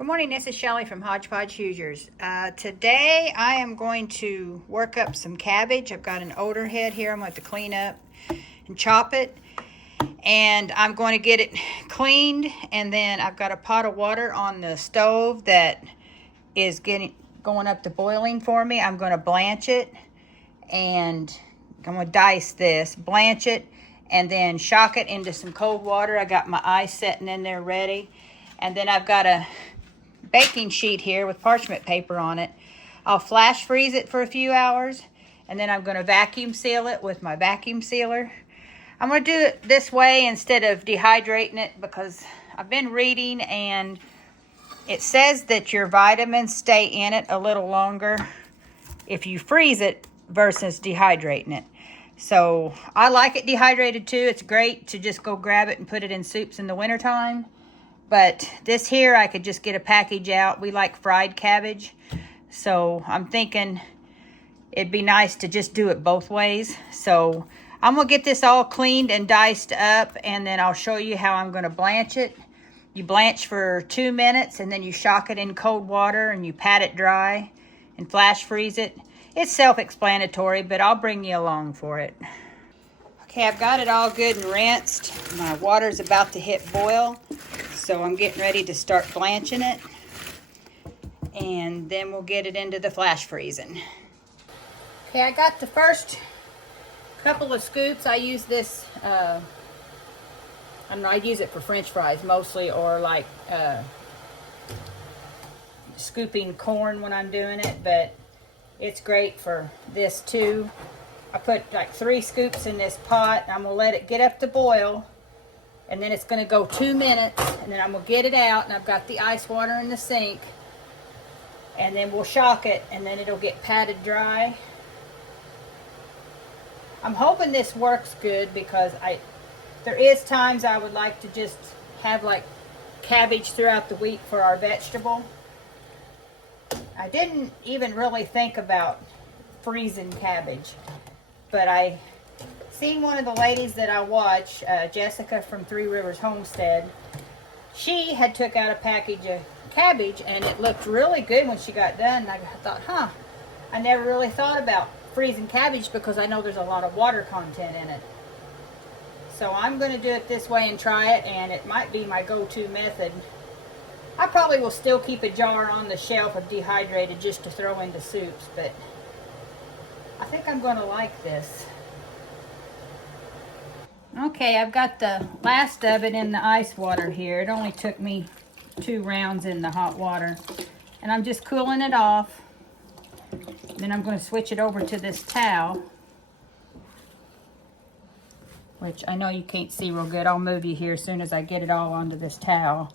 Good morning, this is Shelley from Hodgepodge Hoosiers. Today I am going to work up some cabbage. I've got an odor head here I'm going to have to clean up and chop it. And I'm going to get it cleaned, and then I've got a pot of water on the stove that is going up to boiling for me. I'm going to blanch it, and I'm going to dice this, blanch it, and then shock it into some cold water. I got my ice setting in there ready. And then I've got a baking sheet here with parchment paper on it. I'll flash freeze it for a few hours, and then I'm going to vacuum seal it with my vacuum sealer. I'm going to do it this way instead of dehydrating it because I've been reading and it says that your vitamins stay in it a little longer if you freeze it versus dehydrating it. So I like it dehydrated too. It's great to just go grab it and put it in soups in the wintertime. But this here, I could just get a package out. We like fried cabbage. So I'm thinking it'd be nice to just do it both ways. So I'm going to get this all cleaned and diced up, and then I'll show you how I'm going to blanch it. You blanch for 2 minutes, and then you shock it in cold water, and you pat it dry and flash freeze it. It's self-explanatory, but I'll bring you along for it. Okay, I've got it all good and rinsed. My water's about to hit boil, so I'm getting ready to start blanching it. And then we'll get it into the flash freezing. Okay, I got the first couple of scoops. I use this, I don't know, I use it for French fries mostly, or like scooping corn when I'm doing it, but it's great for this too. I put like 3 scoops in this pot. I'm gonna let it get up to boil, and then it's gonna go 2 minutes, and then I'm gonna get it out, and I've got the ice water in the sink, and then we'll shock it, and then it'll get patted dry. I'm hoping this works good because there is times I would like to just have like cabbage throughout the week for our vegetable. I didn't even really think about freezing cabbage, but I seen one of the ladies that I watch, Jessica from Threerivershomestead. She had took out a package of cabbage, and it looked really good when she got done. And I thought, I never really thought about freezing cabbage because I know there's a lot of water content in it. So I'm going to do it this way and try it, and it might be my go-to method. I probably will still keep a jar on the shelf of dehydrated just to throw into soups, but I think I'm going to like this. Okay, I've got the last of it in the ice water here. It only took me 2 rounds in the hot water. And I'm just cooling it off. Then I'm going to switch it over to this towel, which I know you can't see real good. I'll move you here as soon as I get it all onto this towel.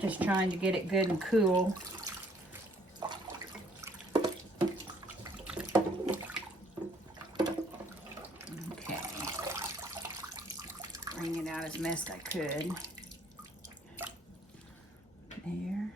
Just trying to get it good and cool. Okay. Bring it out as best I could. There.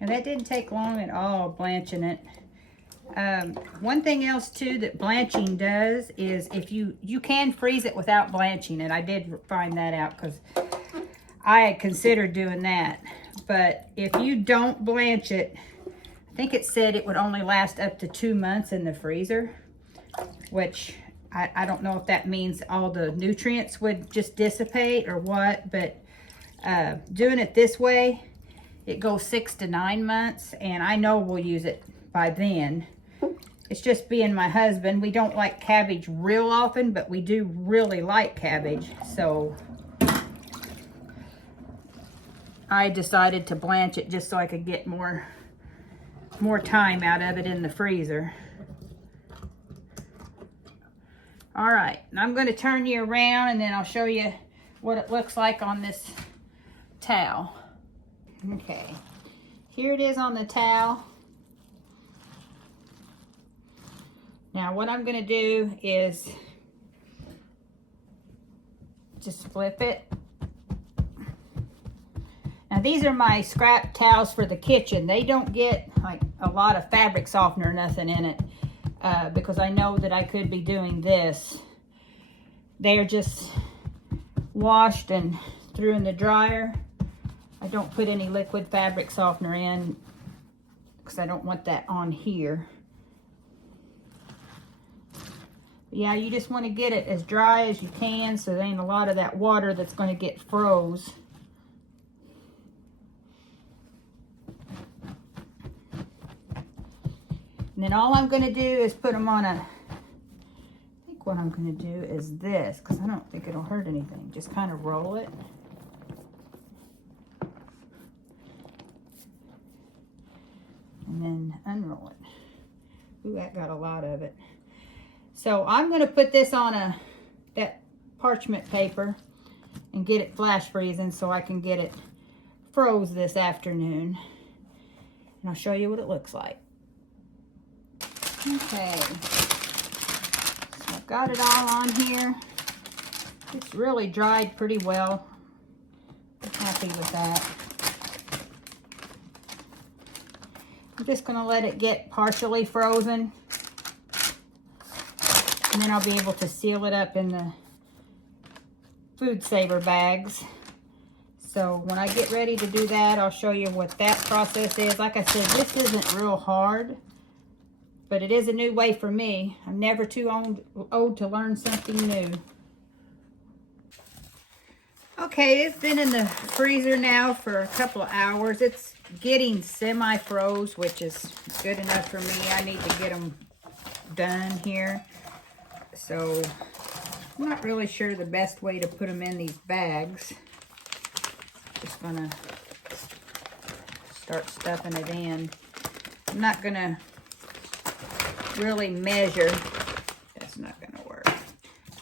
Now that didn't take long at all, blanching it. One thing else too that blanching does is if you can freeze it without blanching it. I did find that out because I had considered doing that. But if you don't blanch it, I think it said it would only last up to 2 months in the freezer, which I don't know if that means all the nutrients would just dissipate or what, but doing it this way, it goes 6 to 9 months, and I know we'll use it by then. It's just being my husband. We don't like cabbage real often, but we do really like cabbage, so I decided to blanch it just so I could get more time out of it in the freezer. All right, and I'm going to turn you around, and then I'll show you what it looks like on this towel. Okay, here it is on the towel. Now what I'm going to do is just flip it Now these are my scrap towels for the kitchen. They don't get like a lot of fabric softener or nothing in it because I know that I could be doing this. They are just washed and threw in the dryer. I don't put any liquid fabric softener in because I don't want that on here. Yeah, you just want to get it as dry as you can so there ain't a lot of that water that's going to get froze. And then all I'm going to do is put them on a, I think what I'm going to do is this, because I don't think it'll hurt anything. Just kind of roll it. And then unroll it. Ooh, that got a lot of it. So I'm going to put this on that parchment paper and get it flash freezing so I can get it froze this afternoon. And I'll show you what it looks like. Okay, so I've got it all on here. It's really dried pretty well. I'm happy with that. I'm just going to let it get partially frozen. And then I'll be able to seal it up in the food saver bags. So when I get ready to do that, I'll show you what that process is. Like I said, this isn't real hard, but it is a new way for me. I'm never too old to learn something new. Okay, it's been in the freezer now for a couple of hours. It's getting semi-froze, which is good enough for me. I need to get them done here. So I'm not really sure the best way to put them in these bags. Just gonna start stuffing it in. I'm not gonna really measure. That's not gonna work.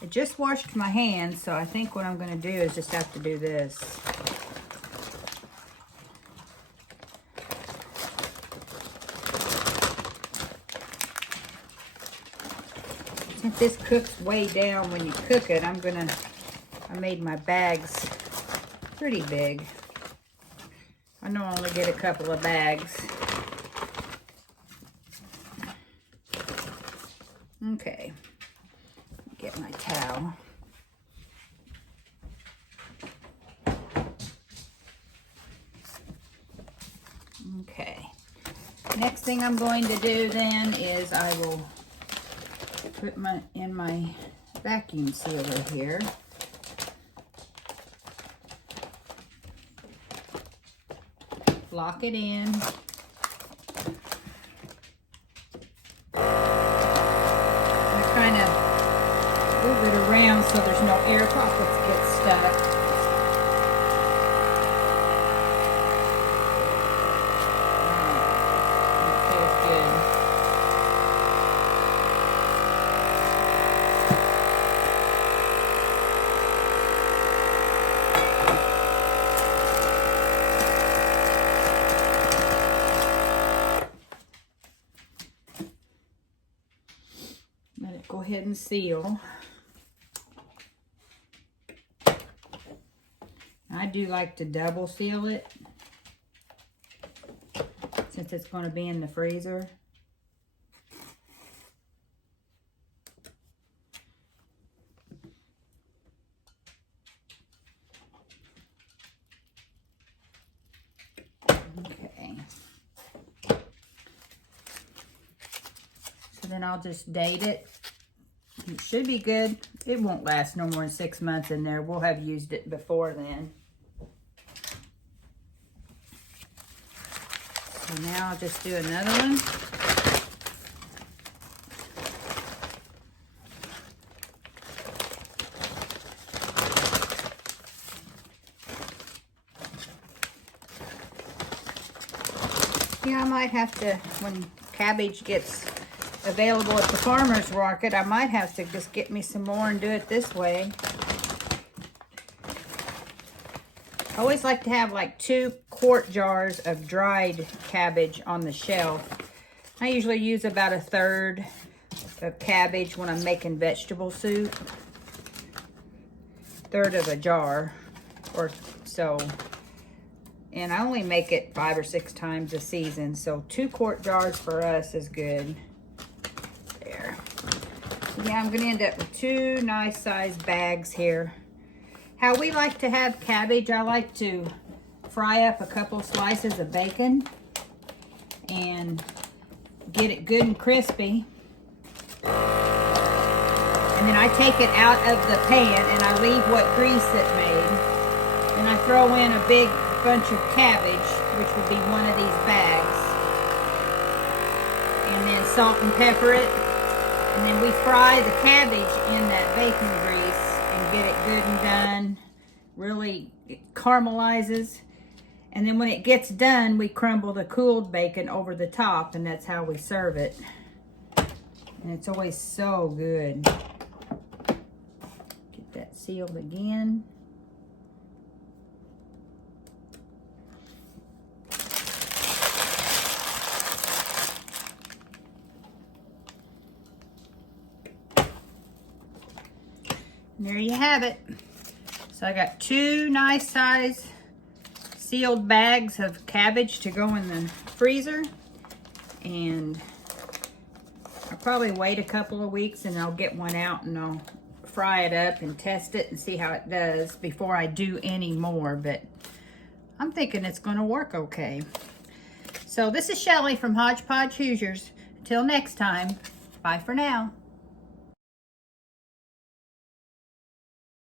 I just washed my hands, so I think what I'm gonna do is just have to do this. Since this cooks way down when you cook it, I made my bags pretty big. I know I only get a couple of bags. Okay, get my towel. Okay, next thing I'm going to do then is I will put in my vacuum sealer here. Lock it in. Kind of move it around so there's no air pockets get stuck. It feels good. Let it go ahead and seal. I do like to double seal it since it's going to be in the freezer. Okay. So then I'll just date it. It should be good. It won't last no more than 6 months in there. We'll have used it before then. So now I'll just do another one. Yeah, I might have to, when Cabbage gets available at the farmer's market, I might have to just get me some more and do it this way. I always like to have like 2 quart jars of dried cabbage on the shelf. I usually use about 1/3 of cabbage when I'm making vegetable soup. 1/3 of a jar or so. And I only make it 5 or 6 times a season, so 2 quart jars for us is good. There. So yeah, I'm gonna end up with 2 nice sized bags here. How we like to have cabbage, I like to fry up a couple slices of bacon and get it good and crispy. And then I take it out of the pan and I leave what grease it made. And I throw in a big bunch of cabbage, which would be one of these bags. And then salt and pepper it. And then we fry the cabbage in that bacon grease and get it good and done. Really, it caramelizes. And then when it gets done, we crumble the cooled bacon over the top, and that's how we serve it. And it's always so good. Get that sealed again. And there you have it. So I got 2 nice size sealed bags of cabbage to go in the freezer. And I'll probably wait a couple of weeks and I'll get one out and I'll fry it up and test it and see how it does before I do any more. But I'm thinking it's going to work okay. So this is Shelly from Hodgepodge Hoosiers. Until next time, bye for now.